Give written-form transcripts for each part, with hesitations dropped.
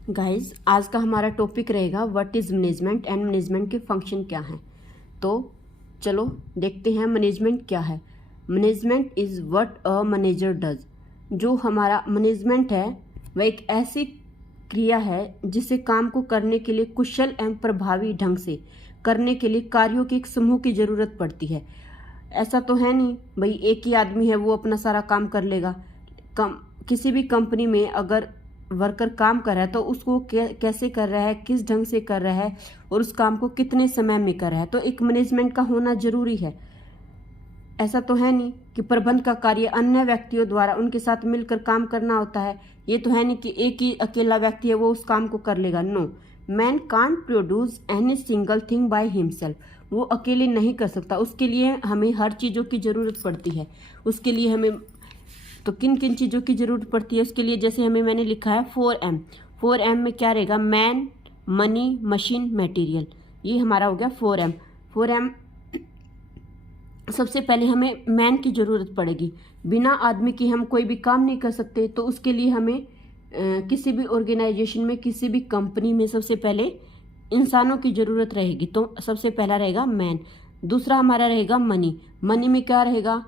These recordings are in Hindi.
गाइस, आज का हमारा टॉपिक रहेगा what is management and management के फंक्शन क्या हैं। तो चलो देखते हैं मैनेजमेंट क्या है। Management is what a manager does. जो हमारा मैनेजमेंट है वह एक ऐसी क्रिया है जिसे काम को करने के लिए कुशल एवं प्रभावी ढंग से करने के लिए कार्यों के एक समूह की ज़रूरत पड़ती है। ऐसा तो है नहीं भाई एक ही आदमी है वो अपना सारा काम कर लेगा। किसी भी कंपनी में अगर वर्कर काम कर रहा है तो उसको कैसे कर रहा है, किस ढंग से कर रहा है और उस काम को कितने समय में कर रहा है, तो एक मैनेजमेंट का होना जरूरी है। ऐसा तो है नहीं कि प्रबंध का कार्य अन्य व्यक्तियों द्वारा उनके साथ मिलकर काम करना होता है। ये तो है नहीं कि एक ही अकेला व्यक्ति है वो उस काम को कर लेगा। No, man can't produce any single thing by himself. वो अकेले नहीं कर सकता, उसके लिए हमें हर चीज़ों की ज़रूरत पड़ती है। उसके लिए हमें तो किन किन चीज़ों की ज़रूरत पड़ती है उसके लिए, जैसे मैंने लिखा है 4M। 4M में क्या रहेगा? Man, money, machine, material. ये हमारा हो गया 4M। 4M सबसे पहले हमें मैन की ज़रूरत पड़ेगी। बिना आदमी के हम कोई भी काम नहीं कर सकते, तो उसके लिए हमें किसी भी ऑर्गेनाइजेशन में, किसी भी कंपनी में सबसे पहले इंसानों की ज़रूरत रहेगी। तो सबसे पहला रहेगा मैन। दूसरा हमारा रहेगा मनी। मनी में क्या रहेगा?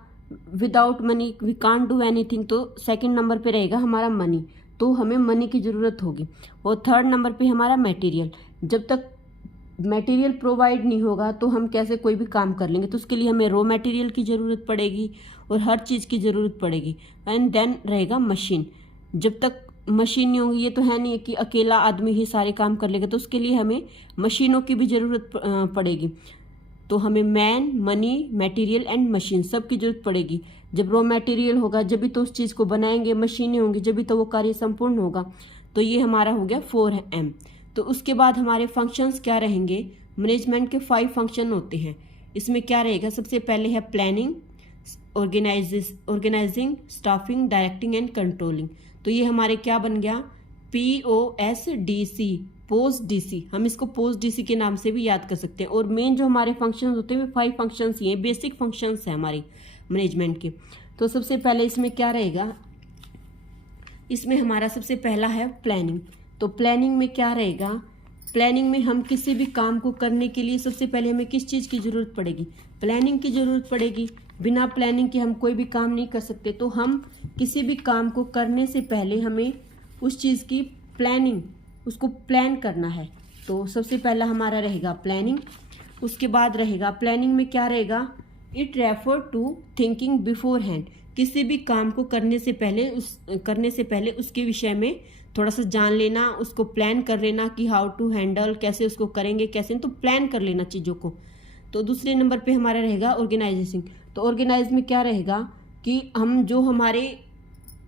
Without money we can't do anything. तो सेकंड नंबर पे रहेगा हमारा मनी, तो हमें मनी की ज़रूरत होगी। और थर्ड नंबर पे हमारा मटेरियल। जब तक मटेरियल प्रोवाइड नहीं होगा तो हम कैसे कोई भी काम कर लेंगे, तो उसके लिए हमें रॉ मटेरियल की ज़रूरत पड़ेगी और हर चीज़ की ज़रूरत पड़ेगी। एंड देन रहेगा मशीन। जब तक मशीन नहीं होगी, ये तो है नहीं कि अकेला आदमी ही सारे काम कर लेगा, तो उसके लिए हमें मशीनों की भी ज़रूरत पड़ेगी। तो हमें man, money, material and machine सब की जरूरत पड़ेगी। जब रॉ मटेरियल होगा जब भी तो उस चीज़ को बनाएंगे, मशीनें होंगी जब भी तो वो कार्य संपूर्ण होगा। तो ये हमारा हो गया 4M। तो उसके बाद हमारे फंक्शंस क्या रहेंगे? मैनेजमेंट के 5 फंक्शन होते हैं। इसमें क्या रहेगा? सबसे पहले है planning, organising, staffing, directing and controlling. तो ये हमारे क्या बन गया? POSDC, post DC. हम इसको पोस्ट डीसी के नाम से भी याद कर सकते हैं। और मेन जो हमारे फंक्शंस होते हैं 5 फंक्शंस ही हैं, बेसिक फंक्शंस हैं हमारी मैनेजमेंट के। तो सबसे पहले इसमें क्या रहेगा? इसमें हमारा सबसे पहला है प्लानिंग। तो प्लानिंग में क्या रहेगा? प्लानिंग में हम किसी भी काम को करने के लिए सबसे पहले हमें किस चीज़ की ज़रूरत पड़ेगी? प्लानिंग की ज़रूरत पड़ेगी। बिना प्लानिंग के हम कोई भी काम नहीं कर सकते। तो हम किसी भी काम को करने से पहले हमें उस चीज़ की प्लानिंग, उसको प्लान करना है। तो सबसे पहला हमारा रहेगा प्लानिंग। उसके बाद रहेगा प्लानिंग में क्या रहेगा? It refer to thinking beforehand. किसी भी काम को करने से पहले उसके विषय में थोड़ा सा जान लेना, उसको प्लान कर लेना कि हाउ टू हैंडल, कैसे उसको करेंगे, कैसे, तो प्लान कर लेना चीज़ों को। तो दूसरे नंबर पे हमारा रहेगा ऑर्गेनाइजेशन। तो ऑर्गेनाइज में क्या रहेगा कि हम जो हमारे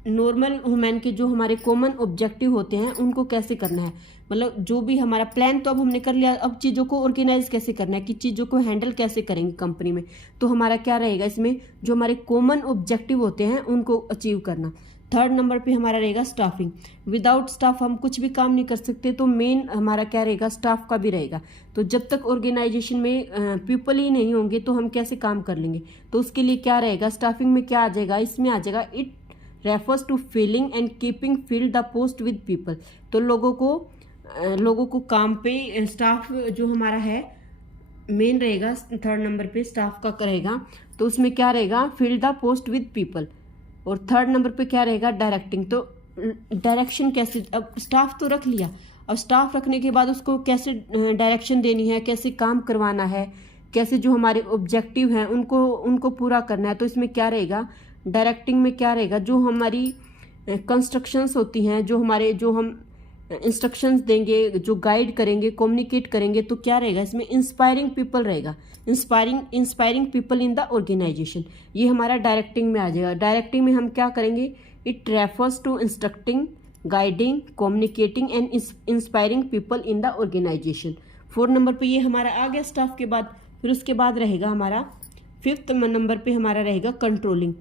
नॉर्मल ह्यूमन के जो हमारे कॉमन ऑब्जेक्टिव होते हैं उनको कैसे करना है, मतलब जो भी हमारा प्लान तो अब हमने कर लिया, अब चीज़ों को ऑर्गेनाइज कैसे करना है कि चीज़ों को हैंडल कैसे करेंगे कंपनी में। तो हमारा क्या रहेगा इसमें? जो हमारे कॉमन ऑब्जेक्टिव होते हैं उनको अचीव करना। थर्ड नंबर पे हमारा रहेगा स्टाफिंग। विदाउट स्टाफ हम कुछ भी काम नहीं कर सकते, तो मेन हमारा क्या रहेगा? स्टाफ का भी रहेगा। तो जब तक ऑर्गेनाइजेशन में पीपल ही नहीं होंगे तो हम कैसे काम कर लेंगे? तो उसके लिए क्या रहेगा? स्टाफिंग में क्या आ जाएगा? इसमें आ जाएगा it refers to filling and keeping fill the post with people. तो लोगों को काम पे स्टाफ जो हमारा है मेन रहेगा। थर्ड नंबर पे स्टाफ का रहेगा। तो उसमें क्या रहेगा? Fill the post with people. और थर्ड नंबर पे क्या रहेगा? डायरेक्टिंग। तो डायरेक्शन कैसे? अब स्टाफ तो रख लिया, अब स्टाफ रखने के बाद उसको कैसे डायरेक्शन देनी है, कैसे काम करवाना है, कैसे जो हमारे ऑब्जेक्टिव हैं उनको पूरा करना है। तो इसमें क्या रहेगा? डायरेक्टिंग में क्या रहेगा? जो हमारी कंस्ट्रक्शंस होती हैं, जो हम इंस्ट्रक्शंस देंगे, जो गाइड करेंगे, कम्युनिकेट करेंगे, तो क्या रहेगा इसमें? इंस्पायरिंग पीपल रहेगा। Inspiring people in the organisation. ये हमारा डायरेक्टिंग में आ जाएगा। डायरेक्टिंग में हम क्या करेंगे? It refers to instructing, guiding, communicating and inspiring people in the organisation. 4 number पे ये हमारा आ गया स्टाफ के बाद। फिर उसके बाद रहेगा हमारा 5th नंबर पे हमारा रहेगा कंट्रोलिंग।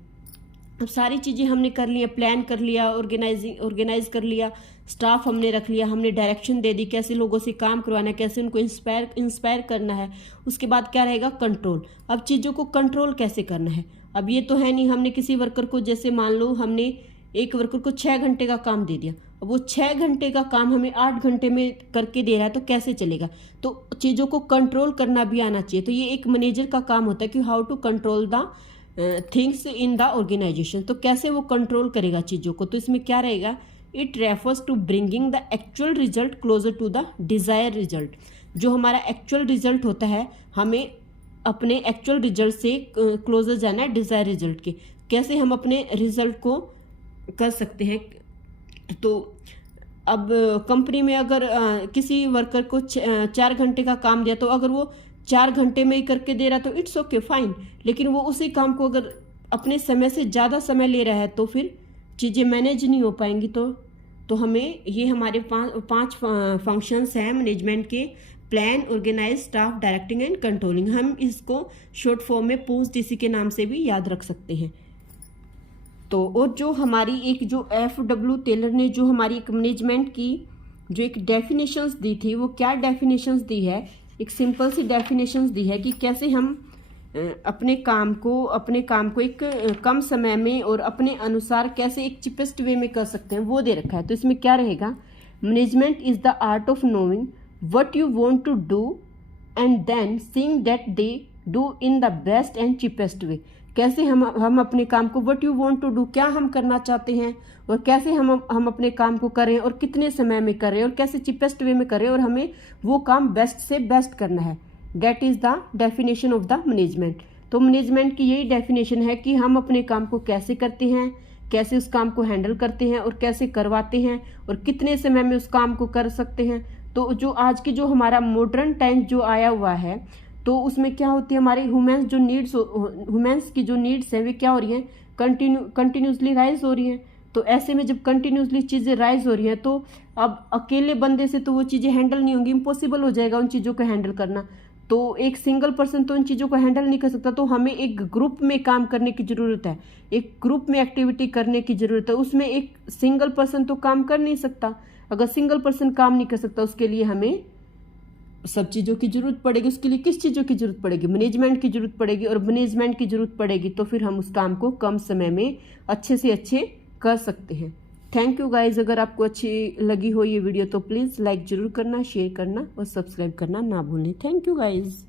अब सारी चीज़ें हमने कर लिया, प्लान कर लिया, ऑर्गेनाइज कर लिया, स्टाफ हमने रख लिया, हमने डायरेक्शन दे दी कैसे लोगों से काम करवाना है, कैसे उनको इंस्पायर करना है। उसके बाद क्या रहेगा? कंट्रोल। अब चीज़ों को कंट्रोल कैसे करना है? अब ये तो है नहीं हमने किसी वर्कर को, जैसे मान लो हमने एक वर्कर को 6 घंटे का काम दे दिया, अब वो 6 घंटे का काम हमें 8 घंटे में करके दे रहा है, तो कैसे चलेगा। तो चीज़ों को कंट्रोल करना भी आना चाहिए। तो ये एक मैनेजर का काम होता है कि how to control the things in the organisation. तो कैसे वो कंट्रोल करेगा चीज़ों को। तो इसमें क्या रहेगा, it refers to bringing the actual result closer to the desire result. जो हमारा एक्चुअल रिजल्ट होता है, हमें अपने एक्चुअल रिजल्ट से क्लोजर जाना है डिजायर रिजल्ट के। कैसे हम अपने रिजल्ट को कर सकते हैं। तो अब कंपनी में अगर किसी वर्कर को 4 घंटे का काम दिया, तो अगर वो 4 घंटे में ही करके दे रहा है तो इट्स ओके फाइन, लेकिन वो उसी काम को अगर अपने समय से ज़्यादा समय ले रहा है तो फिर चीज़ें मैनेज नहीं हो पाएंगी। तो हमें ये हमारे पांच फंक्शंस हैं मैनेजमेंट के, plan, organise, staff, directing and controlling. हम इसको शॉर्ट फॉर्म में पोस्ट डीसी के नाम से भी याद रख सकते हैं। तो और जो हमारी एक जो FW टेलर ने जो हमारी एक मैनेजमेंट की जो एक डेफिनेशंस दी थी, वो क्या डेफिनेशंस दी है, एक सिंपल सी डेफिनेशंस दी है कि कैसे हम अपने काम को एक कम समय में और अपने अनुसार कैसे एक चिपेस्ट वे में कर सकते हैं, वो दे रखा है। तो इसमें क्या रहेगा, management is the art of knowing what you want to do and then seeing that they do in the best and cheapest way. कैसे हम अपने काम को what you want to do, क्या हम करना चाहते हैं और कैसे हम अपने काम को करें और कितने समय में करें और कैसे चिपेस्ट वे में करें और हमें वो काम बेस्ट से बेस्ट करना है। That is the definition of the management. तो मैनेजमेंट की यही डेफिनेशन है कि हम अपने काम को कैसे करते हैं, कैसे उस काम को हैंडल करते हैं और कैसे करवाते हैं और कितने समय में उस काम को कर सकते हैं। तो जो आज की जो हमारा मॉडर्न टाइम जो आया हुआ है, तो उसमें क्या होती है, हमारी ह्यूमन्स की जो नीड्स हैं वे क्या हो रही हैं, कंटिन्यूसली राइज हो रही हैं। तो ऐसे में जब कंटिन्यूसली चीज़ें राइज हो रही हैं, तो अब अकेले बंदे से तो वो चीज़ें हैंडल नहीं होंगी, इम्पॉसिबल हो जाएगा उन चीज़ों को हैंडल करना। तो एक सिंगल पर्सन तो उन चीज़ों को हैंडल नहीं कर सकता। तो हमें एक ग्रुप में काम करने की ज़रूरत है, एक ग्रुप में एक्टिविटी करने की ज़रूरत है। उसमें एक सिंगल पर्सन तो काम कर नहीं सकता। अगर सिंगल पर्सन काम नहीं कर सकता, उसके लिए हमें सब चीज़ों की जरूरत पड़ेगी। उसके लिए किस चीज़ों की जरूरत पड़ेगी, मैनेजमेंट की जरूरत पड़ेगी। और मैनेजमेंट की जरूरत पड़ेगी तो फिर हम उस काम को कम समय में अच्छे से अच्छे कर सकते हैं। Thank you guys. अगर आपको अच्छी लगी हो ये वीडियो तो प्लीज़ लाइक ज़रूर करना, शेयर करना और सब्सक्राइब करना ना भूलें। Thank you guys.